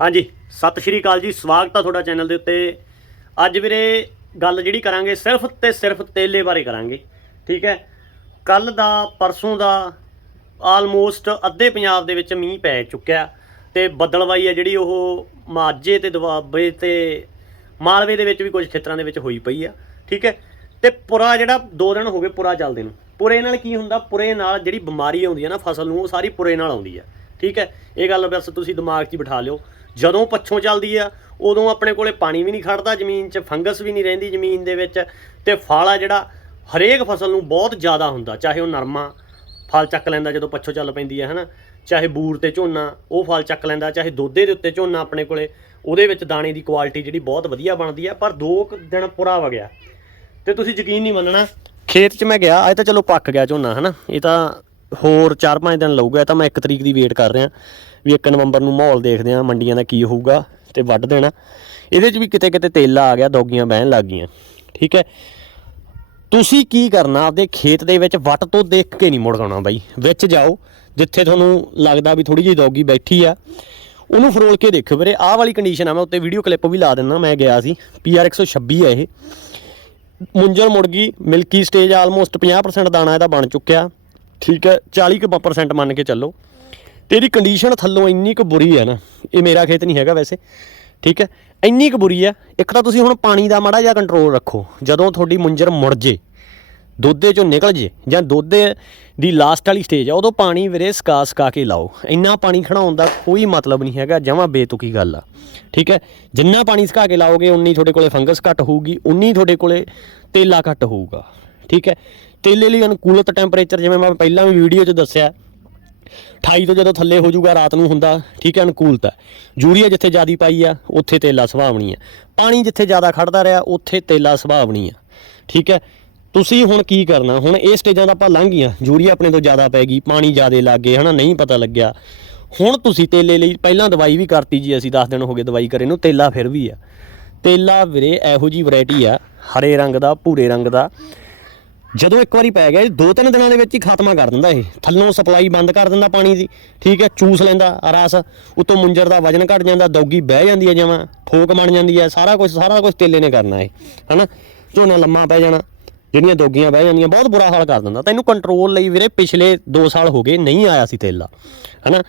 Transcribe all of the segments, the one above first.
ਹਾਂਜੀ, ਸਤਿ ਸ਼੍ਰੀ ਅਕਾਲ ਜੀ, ਸਵਾਗਤ ਆ ਤੁਹਾਡਾ ਚੈਨਲ ਦੇ ਉੱਤੇ। ਅੱਜ ਵੀਰੇ ਗੱਲ ਜਿਹੜੀ ਕਰਾਂਗੇ ਸਿਰਫ ਤੇ ਸਿਰਫ ਤੇਲੇ ਬਾਰੇ ਕਰਾਂਗੇ, ਠੀਕ ਹੈ? ਕੱਲ ਦਾ, ਪਰਸੋਂ ਦਾ ਆਲਮੋਸਟ ਅੱਧੇ ਪੰਜਾਬ ਦੇ ਵਿੱਚ ਮੀਂਹ ਪੈ ਚੁੱਕਿਆ ਤੇ ਬੱਦਲਵਾਈ ਆ ਜਿਹੜੀ ਉਹ ਮਾਝੇ ਤੇ ਦੁਆਬੇ ਤੇ ਮਾਲਵੇ ਦੇ ਵਿੱਚ ਵੀ ਕੁਝ ਖੇਤਰਾਂ ਦੇ ਵਿੱਚ ਹੋਈ ਪਈ ਆ, ਠੀਕ ਹੈ? ਤੇ ਪੁਰਾ ਜਿਹੜਾ 2 ਦਿਨ ਹੋ ਗਏ ਪੁਰਾ ਚੱਲਦੇ ਨੂੰ, ਪੁਰੇ ਨਾਲ ਕੀ ਹੁੰਦਾ? ਪੁਰੇ ਨਾਲ ਜਿਹੜੀ ਬਿਮਾਰੀ ਆਉਂਦੀ ਹੈ ਨਾ ਫਸਲ ਨੂੰ, ਉਹ ਸਾਰੀ ਪੁਰੇ ਨਾਲ ਆਉਂਦੀ ਆ। ਠੀਕ ਹੈ? ਇਹ ਗੱਲ ਬਸ ਤੁਸੀਂ ਦਿਮਾਗ 'ਚ ਹੀ ਬਿਠਾ ਲਿਓ। ਜਦੋਂ ਪੱਛੋਂ ਚੱਲਦੀ ਆ, ਉਦੋਂ ਆਪਣੇ ਕੋਲੇ ਪਾਣੀ ਵੀ ਨਹੀਂ ਖੜਦਾ, ਜ਼ਮੀਨ 'ਚ ਫੰਗਸ ਵੀ ਨਹੀਂ ਰਹਿੰਦੀ ਜ਼ਮੀਨ ਦੇ ਵਿੱਚ ਤੇ ਫਲ ਆ ਜਿਹੜਾ ਹਰੇਕ ਫਸਲ ਨੂੰ ਬਹੁਤ ਜ਼ਿਆਦਾ ਹੁੰਦਾ, ਚਾਹੇ ਉਹ ਨਰਮਾ ਫਲ ਚੱਕ ਲੈਂਦਾ ਜਦੋਂ ਪੱਛੋਂ ਚੱਲ ਪੈਂਦੀ ਹੈ ਹਨਾ? ਚਾਹੇ ਬੂਰ ਤੇ ਝੋਨਾ, ਉਹ ਫਲ ਚੱਕ ਲੈਂਦਾ, ਚਾਹੇ ਦੋਦੇ ਦੇ ਉੱਤੇ ਝੋਨਾ ਆਪਣੇ ਕੋਲੇ, ਉਹਦੇ ਵਿੱਚ ਦਾਣੇ ਦੀ ਕੁਆਲਿਟੀ ਜਿਹੜੀ ਬਹੁਤ ਵਧੀਆ ਬਣਦੀ ਆ, ਪਰ ਦੋ ਕੁ ਦਿਨ ਪੁਰਾ ਗਿਆ। ਤੇ ਤੁਸੀਂ ਯਕੀਨ ਨਹੀਂ ਮੰਨਣਾ, ਖੇਤ 'ਚ ਮੈਂ ਗਿਆ, ਅੱਜ ਤਾਂ ਚਲੋ ਪੱਕ ਗਿਆ ਝੋਨਾ, ਹਨਾ? ਇਹ ਤਾਂ ਹੋਰ 4-5 ਦਿਨ ਲਊਗਾ ਤਾਂ ਮੈਂ 1 ਤਰੀਕ ਦੀ ਵੇਟ ਕਰ ਰਿਹਾ। ਵੀ 1 ਨਵੰਬਰ ਨੂੰ ਮਾਹੌਲ ਦੇਖਦੇ ਆ ਮੰਡੀਆਂ ਦਾ ਕੀ ਹੋਊਗਾ ਤੇ ਵੱਢ ਦੇਣਾ। ਇਹਦੇ 'ਚ ਵੀ ਕਿਤੇ ਕਿਤੇ ਤੇਲਾ ਆ ਗਿਆ, ਦੌਗੀਆਂ ਬਹਿਣ ਲੱਗ ਗਈਆਂ। ਠੀਕ ਹੈ? ਤੁਸੀਂ ਕੀ ਕਰਨਾ, ਆਪਦੇ ਖੇਤ ਦੇ ਵਿੱਚ ਵੱਟ ਤੋਂ ਦੇਖ ਕੇ ਨਹੀਂ ਮੁੜਕਾਉਣਾ ਬਾਈ। ਵਿੱਚ ਜਾਓ, ਜਿੱਥੇ ਤੁਹਾਨੂੰ ਲੱਗਦਾ ਵੀ ਥੋੜੀ ਜਿਹੀ ਦੌਗੀ ਬੈਠੀ ਆ। ਉਹਨੂੰ ਫਰੋਲ ਕੇ ਦੇਖਿਓ ਵੀਰੇ, ਆਹ ਵਾਲੀ ਕੰਡੀਸ਼ਨ ਆ, ਮੈਂ ਉੱਤੇ ਵੀਡੀਓ ਕਲਿੱਪ ਵੀ ਲਾ ਦਿੰਦਾ, ਮੈਂ ਗਿਆ ਸੀ। ਪੀਆਰ 126 ਹੈ ਇਹ। ਮੁੰਜਲ ਮੁੜ ਗਈ, ਮਿਲਕੀ ਸਟੇਜ ਆਲਮੋਸਟ 50% ਦਾਣਾ ਇਹਦਾ ਬਣ ਚੁੱਕਿਆ। ਠੀਕ ਹੈ 40% ਮੰਨ ਕੇ ਚੱਲੋ। ਤੇ ਇਹਦੀ ਕੰਡੀਸ਼ਨ ਥੱਲੋਂ ਇੰਨੀ ਕੁ ਬੁਰੀ ਹੈ ਨਾ, ਇਹ ਮੇਰਾ ਖੇਤ ਨਹੀਂ ਹੈਗਾ ਵੈਸੇ, ਠੀਕ ਹੈ, ਇੰਨੀ ਕੁ ਬੁਰੀ ਆ ਇੱਕ ਤਾਂ ਤੁਸੀਂ ਹੁਣ ਪਾਣੀ ਦਾ ਮਾੜਾ ਜਿਹਾ ਕੰਟਰੋਲ ਰੱਖੋ, ਜਦੋਂ ਤੁਹਾਡੀ ਮੁੰਜਰ ਮੁੜ ਜੇ ਦੋਦੇ ਚੋਂ ਨਿਕਲ ਜੇ, ਜਾਂ ਦੋਦੇ ਦੀ ਲਾਸਟ ਵਾਲੀ ਸਟੇਜ ਆ, ਉਦੋਂ ਪਾਣੀ ਵੀਰੇ ਸਕਾ ਸਕਾ ਕੇ ਲਾਓ। ਇੰਨਾ ਪਾਣੀ ਖੜਾਉਣ ਦਾ ਕੋਈ ਮਤਲਬ ਨਹੀਂ ਹੈਗਾ, ਜਮਾਂ ਬੇਤੁਕੀ ਗੱਲ ਆ, ਠੀਕ ਹੈ, ਜਿੰਨਾ ਪਾਣੀ ਸਕਾ ਕੇ ਲਾਓਗੇ, ਉਨੀ ਤੁਹਾਡੇ ਕੋਲੇ ਫੰਗਸ ਘੱਟ ਹੋਊਗੀ, ਉਨੀ ਤੁਹਾਡੇ ਕੋਲੇ ਤੇਲਾ ਘੱਟ ਹੋਊਗਾ। ਠੀਕ ਹੈ? ਤੇਲੇ ਲਈ ਅਨੁਕੂਲਤ ਟੈਂਪਰੇਚਰ ਜਿਵੇਂ ਮੈਂ ਪਹਿਲਾਂ ਵੀ ਵੀਡੀਓ 'ਚ ਦੱਸਿਆ 28 ਤੋਂ ਜਦੋਂ ਥੱਲੇ ਹੋ ਜਾਊਗਾ, ਰਾਤ ਨੂੰ ਹੁੰਦਾ, ਠੀਕ ਹੈ, ਅਨੁਕੂਲਤਾ। ਯੂਰੀਆ ਜਿੱਥੇ ਜ਼ਿਆਦੀ ਪਾਈ ਆ, ਉੱਥੇ ਤੇਲਾ ਸੁਭਾਵਣੀ ਆ। ਪਾਣੀ ਜਿੱਥੇ ਜ਼ਿਆਦਾ ਖੜਦਾ ਰਿਹਾ, ਉੱਥੇ ਤੇਲਾ ਸੁਭਾਵਣੀ ਆ। ਠੀਕ ਹੈ? ਤੁਸੀਂ ਹੁਣ ਕੀ ਕਰਨਾ? ਹੁਣ ਇਹ ਸਟੇਜਾਂ ਦਾ ਆਪਾਂ ਲੰਘ ਗਈਆਂ। ਯੂਰੀਆ ਆਪਣੇ ਤੋਂ ਜ਼ਿਆਦਾ ਪੈ ਗਈ, ਪਾਣੀ ਜ਼ਿਆਦੇ ਲੱਗ ਗਏ, ਹਨਾ? ਨਹੀਂ ਪਤਾ ਲੱਗਿਆ। ਹੁਣ ਤੁਸੀਂ ਤੇਲੇ ਲਈ ਪਹਿਲਾਂ ਦਵਾਈ ਵੀ ਕਰਤੀ ਜੀ, ਅਸੀਂ 10 ਦਿਨ ਹੋ ਗਏ ਦਵਾਈ ਕਰੇ ਨੂੰ, ਤੇਲਾ ਫਿਰ ਵੀ ਆ। ਤੇਲਾ ਵੀਰੇ, ਇਹੋ ਜੀ ਵੈਰਾਈਟੀ ਆ, ਹਰੇ ਰੰਗ ਦਾ, ਭੂਰੇ ਰੰਗ ਦਾ। ਜਦੋਂ ਇੱਕ ਵਾਰੀ ਪੈ ਗਿਆ ਇਹ ਦੋ ਤਿੰਨ ਦਿਨਾਂ ਦੇ ਵਿੱਚ ਹੀ ਖਾਤਮਾ ਕਰ ਦਿੰਦਾ ਇਹ। ਥੱਲੋਂ ਸਪਲਾਈ ਬੰਦ ਕਰ ਦਿੰਦਾ ਪਾਣੀ ਦੀ। ਠੀਕ ਹੈ, ਚੂਸ ਲੈਂਦਾ ਰਸ ਉਤੋਂ ਮੁੰਜਰ ਦਾ ਵਜਨ ਘਟ ਜਾਂਦਾ, ਦੌਗੀ ਬਹਿ ਜਾਂਦੀ ਹੈ ਜਮਾਂ, ਠੋਕ ਬਣ ਜਾਂਦੀ ਹੈ, ਸਾਰਾ ਕੁਝ ਸਾਰਾ ਕੁਝ ਤੇਲੇ ਨੇ ਕਰਨਾ ਇਹ। ਹਨਾ? ਝੋਨਾ ਲੰਮਾ ਪੈ ਜਾਣਾ, ਜਿਹੜੀਆਂ ਦੋਗੀਆਂ ਬਹਿ ਜਾਂਦੀਆਂ, ਬਹੁਤ ਬੁਰਾ ਹਾਲ ਕਰ ਦਿੰਦਾ। ਤੈਨੂੰ ਕੰਟਰੋਲ ਲਈ ਵੀਰੇ ਪਿਛਲੇ 2 ਸਾਲ ਹੋ ਗਏ, ਨਹੀਂ ਆਇਆ ਸੀ ਤੇਲਾ। ਹਨਾ?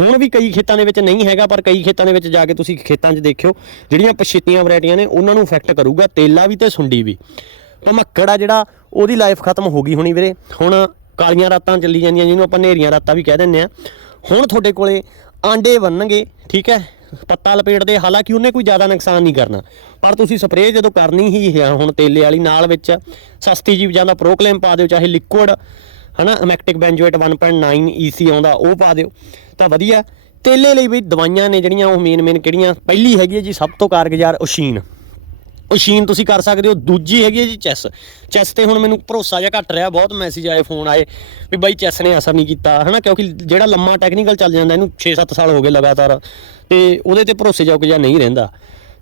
ਹੁਣ ਵੀ ਕਈ ਖੇਤਾਂ ਦੇ ਵਿੱਚ ਨਹੀਂ ਹੈਗਾ, ਪਰ ਕਈ ਖੇਤਾਂ ਦੇ ਵਿੱਚ ਜਾ ਕੇ ਤੁਸੀਂ ਖੇਤਾਂ 'ਚ ਦੇਖਿਓ, ਜਿਹੜੀਆਂ ਪਛੇਤੀਆਂ ਵੈਰਾਈਟੀਆਂ ਨੇ, ਉਹਨਾਂ ਨੂੰ ਇਫੈਕਟ ਕਰੂਗਾ ਤੇਲਾ ਵੀ ਤੇ ਸੁੰਡੀ ਵੀ। ਭਮੱਕੜ ਆ ਜਿਹੜਾ, ਉਹਦੀ ਲਾਈਫ ਖਤਮ ਹੋ ਗਈ ਹੋਣੀ ਵੀਰੇ। ਹੁਣ ਕਾਲੀਆਂ ਰਾਤਾਂ ਚੱਲੀ ਜਾਂਦੀਆਂ, ਜਿਹਨੂੰ ਆਪਾਂ ਨੇਰੀਆਂ ਰਾਤਾਂ ਵੀ ਕਹਿ ਦਿੰਦੇ ਆ ਹੁਣ ਤੁਹਾਡੇ ਕੋਲੇ ਆਂਡੇ ਬੰਨਣਗੇ ਠੀਕ ਹੈ? ਪੱਤਾ ਲਪੇਟਦੇ ਹਾਲਾਂਕਿ ਉਹਨੇ ਕੋਈ ਜ਼ਿਆਦਾ ਨੁਕਸਾਨ ਨਹੀਂ ਕਰਨਾ। ਪਰ ਤੁਸੀਂ ਸਪਰੇਅ ਜਦੋਂ ਕਰਨੀ ਹੀ ਹੈ ਹੁਣ ਤੇਲੇ ਵਾਲੀ ਨਾਲ ਵਿੱਚ, ਸਸਤੀ ਜੀਵ ਜਾਂਦਾ ਪ੍ਰੋਕਲੇਮ ਪਾ ਦਿਓ, ਚਾਹੇ ਲਿਕੁਇਡ ਹਨਾ? ਅਮੈਕਟਿਕ ਬੈਂਜੋਏਟ 1.9 ਈਸੀ ਆਉਂਦਾ, ਉਹ ਪਾ ਦਿਓ। ਤਾਂ ਵਧੀਆ। ਤੇਲੇ ਲਈ ਵੀ ਦਵਾਈਆਂ ਨੇ ਜਿਹੜੀਆਂ, ਉਹ ਮੇਨ ਮੇਨ ਕਿਹੜੀਆਂ? ਪਹਿਲੀ ਹੈਗੀ ਹੈ ਜੀ, ਸਭ ਤੋਂ ਕਾਰਗੁਜ਼ਾਰ ਓਸ਼ੀਨ ਮਸ਼ੀਨ ਤੁਸੀਂ ਕਰ ਸਕਦੇ ਹੋ। ਦੂਜੀ ਹੈਗੀ ਹੈ ਜੀ ਚੈਸ। ਚੈਸ ਤੇ ਹੁਣ ਮੈਨੂੰ ਭਰੋਸਾ ਜਿਹਾ ਘਟ ਰਿਹਾ, ਬਹੁਤ ਮੈਸੇਜ ਆਏ ਫੋਨ ਆਏ ਵੀ ਬਾਈ ਚੈਸ ਨੇ ਅਸਰ ਨਹੀਂ ਕੀਤਾ, ਹਨਾ? ਕਿਉਂਕਿ ਜਿਹੜਾ ਲੰਮਾ ਟੈਕਨੀਕਲ ਚੱਲ ਜਾਂਦਾ, ਇਹਨੂੰ 6-7 ਸਾਲ ਹੋ ਗਏ ਲਗਾਤਾਰ। ਤੇ ਉਹਦੇ ਤੇ ਭਰੋਸੇ ਯੋਗ ਜਿਹਾ ਨਹੀਂ ਰਹਿੰਦਾ।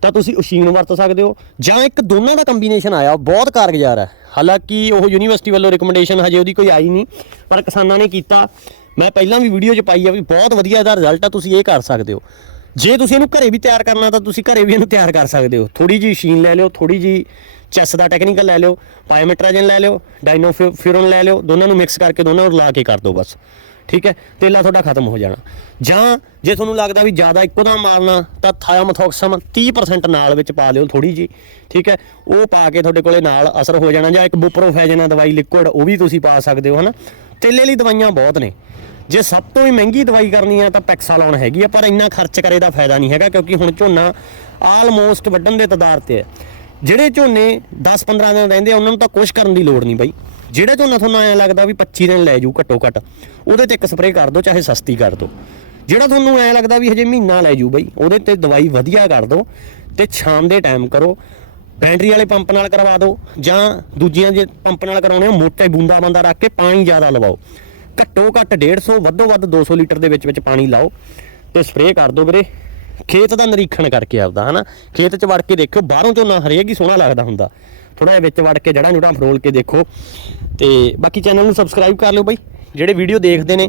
ਤਾਂ ਤੁਸੀਂ ਉਸ਼ੀਨ ਵਰਤ ਸਕਦੇ ਹੋ। ਜਾਂ ਇੱਕ ਦੋਨਾਂ ਦਾ ਕੰਬੀਨੇਸ਼ਨ ਆਇਆ, ਉਹ ਬਹੁਤ ਕਾਰਗੁਜ਼ਾਰ ਹੈ। ਹਾਲਾਂਕਿ ਉਹ ਯੂਨੀਵਰਸਿਟੀ ਵੱਲੋਂ ਰਿਕਮੈਂਡੇਸ਼ਨ ਹਜੇ ਉਹਦੀ ਕੋਈ ਆਈ ਨਹੀਂ, ਪਰ ਕਿਸਾਨਾਂ ਨੇ ਕੀਤਾ। ਮੈਂ ਪਹਿਲਾਂ ਵੀ ਵੀਡੀਓ 'ਚ ਪਾਈ ਆ ਵੀ ਬਹੁਤ ਵਧੀਆ ਇਹਦਾ ਰਿਜ਼ਲਟ ਆ, ਤੁਸੀਂ ਇਹ ਕਰ ਸਕਦੇ ਹੋ। ਜੇ ਤੁਸੀਂ ਇਹਨੂੰ ਘਰੇ ਵੀ ਤਿਆਰ ਕਰਨਾ ਤਾਂ ਤੁਸੀਂ ਘਰੇ ਵੀ ਇਹਨੂੰ ਤਿਆਰ ਕਰ ਸਕਦੇ ਹੋ। ਥੋੜੀ ਜਿਹੀ ਸ਼ੀਨ ਲੈ ਲਿਓ ਥੋੜੀ ਜਿਹੀ ਚੈਸ ਦਾ ਟੈਕਨੀਕਲ ਲੈ ਲਿਓ ਪਾਇਓਮੈਟਰਾਜਨ ਲੈ ਲਿਓ ਡਾਈਨੋਫਿਊਰਨ ਲੈ ਲਿਓ, ਦੋਨਾਂ ਨੂੰ ਮਿਕਸ ਕਰਕੇ ਦੋਨਾਂ ਨੂੰ ਲਾ ਕੇ ਕਰ ਦਿਓ ਬਸ। ਠੀਕ ਹੈ? ਤੇਲਾ ਤੁਹਾਡਾ ਖਤਮ ਹੋ ਜਾਣਾ। ਜਾਂ ਜੇ ਤੁਹਾਨੂੰ ਲੱਗਦਾ ਵੀ ਜ਼ਿਆਦਾ ਇੱਕੋ ਦਮ ਮਾਰਨਾ, ਤਾਂ ਥਾਇਓਮਥੋਕਸਮ 30% ਨਾਲ ਵਿੱਚ ਪਾ ਲਿਓ ਥੋੜੀ ਜੀ ਠੀਕ ਹੈ? ਉਹ ਪਾ ਕੇ ਤੁਹਾਡੇ ਕੋਲੇ ਨਾਲ ਅਸਰ ਹੋ ਜਾਣਾ ਜਾਂ ਇੱਕ ਬੁਪਰੋਫੈਜਨ ਦਵਾਈ ਲਿਕੁਇਡ ਉਹ ਵੀ ਤੁਸੀਂ ਪਾ ਸਕਦੇ ਹੋ, ਹਨਾ? ਤੇਲੇ ਲਈ ਦਵਾਈਆਂ ਬਹੁਤ ਨੇ। ਜੇ ਸਭ ਤੋਂ ਹੀ ਮਹਿੰਗੀ ਦਵਾਈ ਕਰਨੀ ਹੈ ਤਾਂ ਪੈਕਸਾਲੋਨ ਹੈਗੀ ਆ, ਪਰ ਇੰਨਾ ਖਰਚ ਕਰੇ ਦਾ ਫਾਇਦਾ ਨਹੀਂ ਹੈਗਾ, ਕਿਉਂਕਿ ਹੁਣ ਝੋਨਾ ਆਲਮੋਸਟ ਵੱਢਣ ਦੇ ਤਦਾਰ ਤੇ ਹੈ। ਜਿਹੜੇ ਝੋਨੇ 10-15 ਦਿਨ ਰਹਿੰਦੇ ਆ, ਉਹਨਾਂ ਨੂੰ ਤਾਂ ਕੁਝ ਕਰਨ ਦੀ ਲੋੜ ਨਹੀਂ ਬਾਈ। ਜਿਹੜਾ ਝੋਨਾ ਤੁਹਾਨੂੰ ਐਂ ਲੱਗਦਾ ਵੀ 25 ਦਿਨ ਲੈ ਜੂ ਘੱਟੋ ਘੱਟ, ਉਹਦੇ ਤੇ ਇੱਕ ਸਪਰੇਅ ਕਰ ਦਿਓ, ਚਾਹੇ ਸਸਤੀ ਕਰ ਦਿਓ। ਜਿਹੜਾ ਤੁਹਾਨੂੰ ਐਂ ਲੱਗਦਾ ਵੀ ਹਜੇ ਮਹੀਨਾ ਲੈ ਜੂ ਬਾਈ, ਉਹਦੇ ਤੇ ਦਵਾਈ ਵਧੀਆ ਕਰ ਦਿਓ ਤੇ ਸ਼ਾਮ ਦੇ ਟਾਈਮ ਕਰੋ ਬੈਟਰੀ ਵਾਲੇ ਪੰਪ ਨਾਲ ਕਰਵਾ ਦਿਓ, ਜਾਂ ਦੂਜੀਆਂ ਜੇ ਪੰਪ ਨਾਲ ਕਰਾਉਣੇ ਹੋ ਮੋਟੇ ਬੂੰਦਾ ਬੰਦਾ ਰੱਖ ਕੇ ਪਾਣੀ ਜ਼ਿਆਦਾ ਲਵਾਓ। ਘੱਟੋ ਘੱਟ 150 ਵੱਧੋ ਵੱਧ 200 ਲੀਟਰ ਦੇ ਵਿੱਚ ਵਿੱਚ ਪਾਣੀ ਲਾਓ ਤੇ ਸਪਰੇਅ ਕਰ ਦਿਓ ਵੀਰੇ। ਖੇਤ ਦਾ ਨਿਰੀਖਣ ਕਰਕੇ ਆਪਦਾ, ਹਨਾ? ਖੇਤ 'ਚ ਵੜ ਕੇ ਦੇਖਿਓ, ਬਾਹਰੋਂ ਝੋਨਾ ਹਰੇਕ ਹੀ ਸੋਹਣਾ ਲੱਗਦਾ ਹੁੰਦਾ। ਥੋੜਾ ਜਿਹਾ ਵਿੱਚ ਵੜ ਕੇ ਜੜਾਂ ਜੁੜਾਂ ਫਰੋਲ ਕੇ ਦੇਖੋ। ਤੇ ਬਾਕੀ ਚੈਨਲ ਨੂੰ ਸਬਸਕ੍ਰਾਈਬ ਕਰ ਲਿਓ ਬਾਈ, ਜਿਹੜੇ ਵੀਡੀਓ ਦੇਖਦੇ ਨੇ।